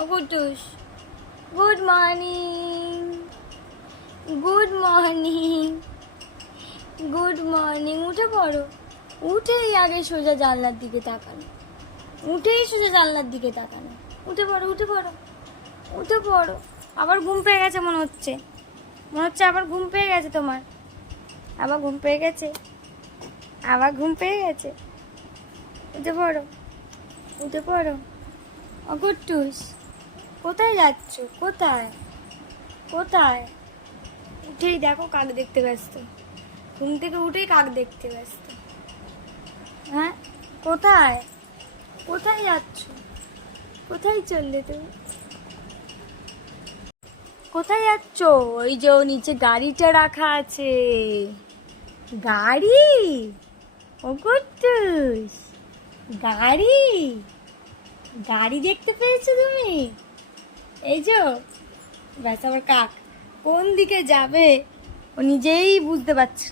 ও Kutus good morning. Good morning. Good morning. উঠে পড়ো। উঠেই আগে সোজা জানলার দিকে তাকানো। উঠেই সোজা জানলার দিকে তাকানো। উঠে পড়ো উঠে পড়ো। উঠে পড়ো। আবার ঘুম পেয়ে গেছে মনে হচ্ছে। মনে হচ্ছে আবার ঘুম পেয়ে গেছে তোমার। আবার ঘুম পেয়ে গেছে। আবার ঘুম পেয়ে গেছে। উঠে পড়ো। উঠে পড়ো। অগট্টুস কোথায় যাচ্ছ? কোথায়? কোথায়? উঠেই দেখো কাক দেখতে ব্যস্ত। ঘুম থেকে উঠেই কাক দেখতে ব্যস্ত। হ্যাঁ? কোথায়? কোথায় যাচ্ছ? কোথায় চললে তুমি? কোথায় যাচ্ছ? ওই যে নিচে গাড়িটা রাখা আছে। গাড়ি? ও কুট্টুস গাড়ি? গাড়ি দেখতে পেয়েছ তুমি? এই যে ব্যাস আমার কাক। কোন দিকে যাবে ও নিজেই বুঝতে পারছে